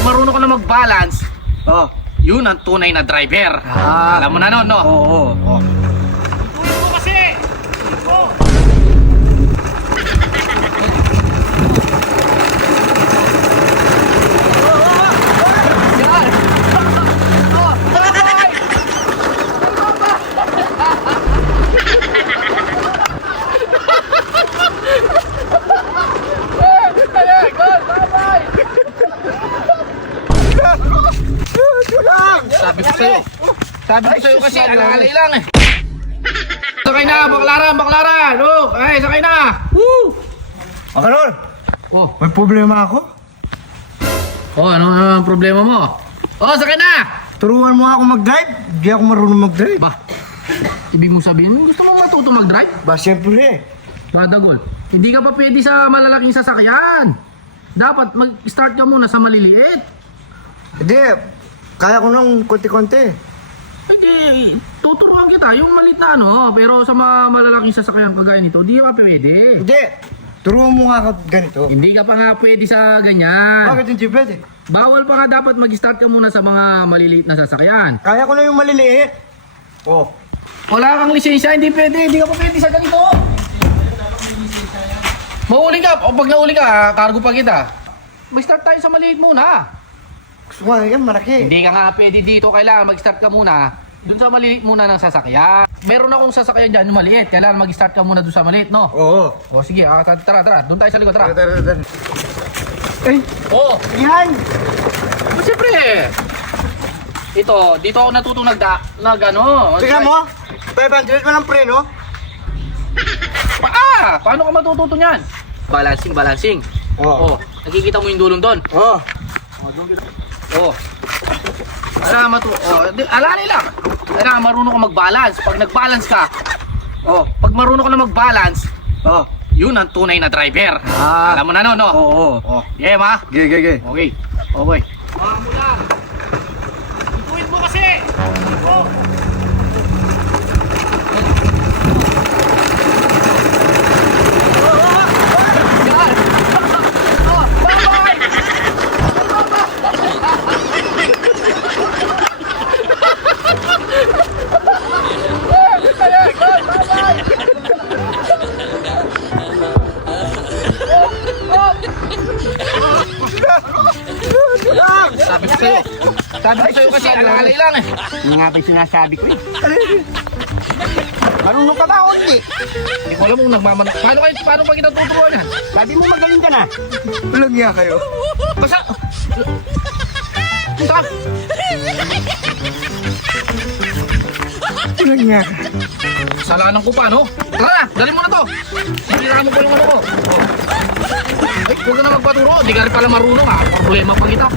Pag marunong ka na mag-balance, yun ang tunay na driver. Alam mo na nun, no? Oo. Tuwid mo kasi! Oh. Sabi ko sa'yo kasi, alalay lang eh. Sakay na, baklaran, oh, ay, sakay na. Woo! Makalol, Oh, may problema ako. ano ang problema mo? Oh, sakay na! Turuan mo ako mag-drive. Di ako marunong mag-drive. Ba, ibig mo sabihin, gusto mo matuto mag-drive? Ba, siyempre. Radagol, hindi ka pa pwede sa malalaking sasakyan. Dapat mag-start ka muna sa maliliit. Hindi, kaya ko nang konti-konti. Hindi, tuturuan kita, yung malit na ano, pero sa mga malalaking sasakyan kagaya nito, di ka pwede. Hindi, turuan mo nga ako ganito. Hindi ka pa nga pwede sa ganyan. Bakit hindi pwede? Bawal pa nga dapat mag-start ka muna sa mga maliliit na sasakyan. Kaya ko na yung maliliit. Oh. Wala kang lisensya, hindi pwede, hindi ka pa pwede sa ganito. Mahuli ka, o pag nahuli ka, cargo pa kita. Mag-start tayo sa maliit muna. Gusto ko yan, malaki. Hindi ka nga pwede dito, kailangan mag-start ka muna dun sa maliit muna ng sasakyan. Meron akong sasakyan dyan, yung maliit, kailangan mag-start ka muna dun sa maliit, no? Oo. O sige, tara, dun tayo sa likod, tara. Tara. Eh, Oo, yan. siyempre. Dito ako natutong ano. Tingnan mo, 500 walang preno. Paano ka matututo niyan? Balancing. Oo. Nakikita mo yung dulong doon? Oo. Oo. Alalay lang. Kailangan marunong ka mag-balance. Pag nag-balance ka, pag marunong ka na mag-balance, yun ang tunay na driver. Alam mo na no? Oo. Yeah, ma? Ge. Okay. Mo lang. Ituwid mo kasi. Oh. Sabi ko sa'yo kasi, alalay lang eh. Yung nga ba yung sinasabi ko eh. Marunong ka ba o hindi? Hindi ko alam kung nagmamanok. Paano pa kita tuturuan yan? Sabi mo magaling ka na. Walang nga kayo. Basta! Stop! Walang nga. Salanan ko pa, no? Tara na! Dali mo na to! Siniraan mo pa yung ano ko. Ay, huwag ka na magpaturo. Hindi ka rin pala marunong, ha? Problema pa kita.